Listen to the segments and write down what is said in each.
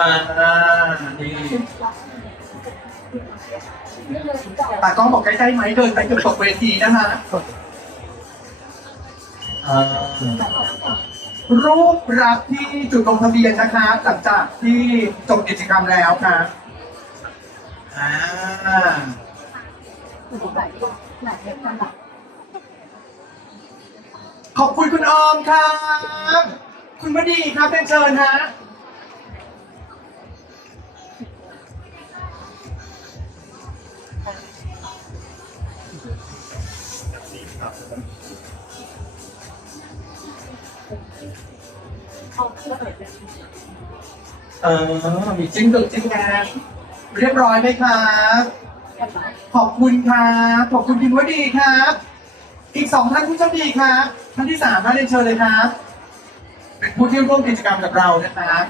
อ่าดีตากล้องบอกใกล้ๆไหมเดินไปเกือบตกเวทีนะคะอ่ารูปรับที่จุดลงทะเบียนนะคะ หลังจากที่จบกิจกรรมแล้วค่ะอ่า ขอบคุณคุณออมครับ คุณวดีครับเป็นเชิญฮะเออมีจิ้งดึกจิ้งแดงเรียบร้อยไหมครับ ขอบคุณครับ ขอบคุณคุณวดีครับ อีกสองท่านผู้โชคดีครับท่านที่สามท่านเรียนเชิญเลยครับเป็นผู้ที่ร่วมกิจกรรมกับเรานะครับ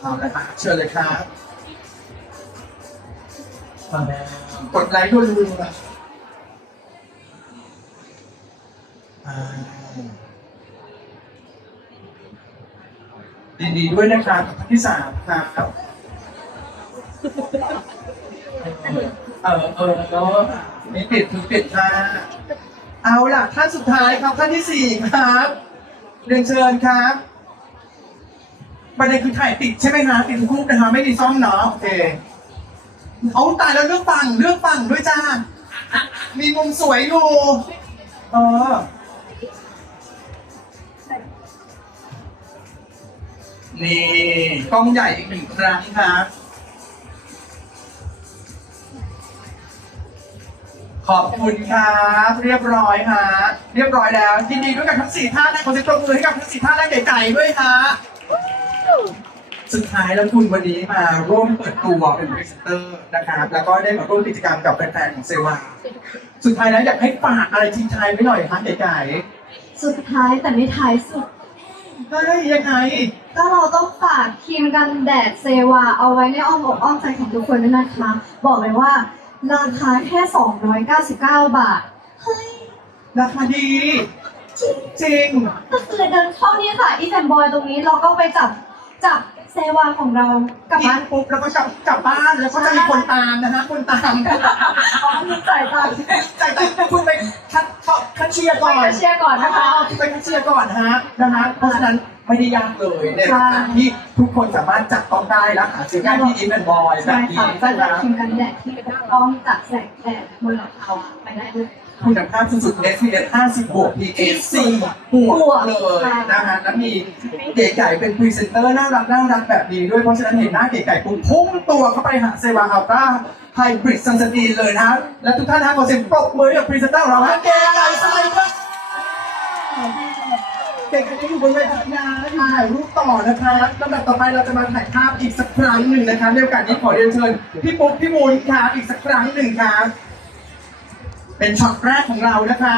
เอาละครับเชิญเลยครับมาแล้วกดไลค์ด้วยลืมนะอ่ายินดีด้วยนะครับท่านที่สามครับ เออเออเออมีปิดถึงปิดค่ะเอาล่ะท่านสุดท้ายครับท่านที่สี่ครับเรียนเชิญครับประเด็นคือถ่ายติดใช่ไหมคะติดทุกรูปนะคะไม่มีซ่อมเนาะโอเคเอาตายแล้วเลือกฝั่งเลือกฝั่งด้วยจ้า มีมุมสวยอยู่ เออนี่กล้องใหญ่อีกหนึ่งครั้งครับ ขอบคุณครับเรียบร้อยฮะเรียบร้อยแล้วยินดีด้วยกับทั้งสี่ท่านนะขอเสียงปรบมือให้กับทั้งสี่ท่านและไก่ๆด้วยฮะสุดท้ายแล้วคุณวันนี้มาร่วมเปิดตัวเป็นพรีเซนเตอร์นะครับ แล้วก็ได้มาร่วมกิจกรรมกับแฟนๆของเซวาสุดท้ายแล้วอยากให้ฝากอะไรทิ้งท้ายไว้หน่อยคะไก่สุดท้ายแต่ไม่ท้ายสุดๆเฮ้ยยังไงก็เราต้องฝากครีมกันแดดเซวาเอาไว้ในอ้อมอกอ้อมใจของทุกคนด้วยนะคะ บอกเลยว่า ราคาแค่ 299 บาท เฮ้ย ราคาดี จริงก็คือเดินเข้านี่ค่ะ อีแซมบอยตรงนี้เราก็ไปจับจับเซวาของเรากลับกิบ้านนปุ๊บแล้วก็กลับกลับบ้านแล้วก็จะมีคนตามนะฮะคนตามอ๋อมีจ่ายตังค์ใจใจคุณไปคัดคัดเชียร์ก่อนไปเชียร์ก่อนนะคะไปคัดเชียร์ก่อนฮะนะฮะเพราะฉะนั้น ไม่ได้ยากเลยในราคาที่ทุกคนสามารถจับต้องได้และหาซื้อได้ที่อินเวนบอยแบใช่บนี้ค่ะจะนะได้ครับครีมกันแดดที่ปกป้องจากแสงแดดมลภาวะไปได้ด้วยคุณภาพสุดๆ SPF 50 บวก PA 4บวกเลยนะฮะแล้วมีเก๋ไก่เป็นพรีเซนเตอร์น่ารักน่ารักแบบนี้ด้วย เพราะฉะนั้นเห็นหน้าเก๋ไก่ปุ๊บพุ่งตัวเข้าไปหาเซวาอัลตร้าไฮบริดซันสตีนเลยนะฮะและทุกท่านนะขอเสียงปรบมือให้กับพรีเซนเตอร์ของเราฮะเก๋ไก่ไซเบอร์ เด็กจะอยู่บนเวทีนะอยู่ถ่ายรูปต่อนะคะลำดับต่อไปเราจะมาถ่ายภาพอีกสักครั้งหนึ่งนะคะในโอกาสนี้ขอเรียนเชิญพี่ปุ๊กพี่มูลค่ะอีกสักครั้งหนึ่งค่ะเป็นช็อตแรกของเรานะคะ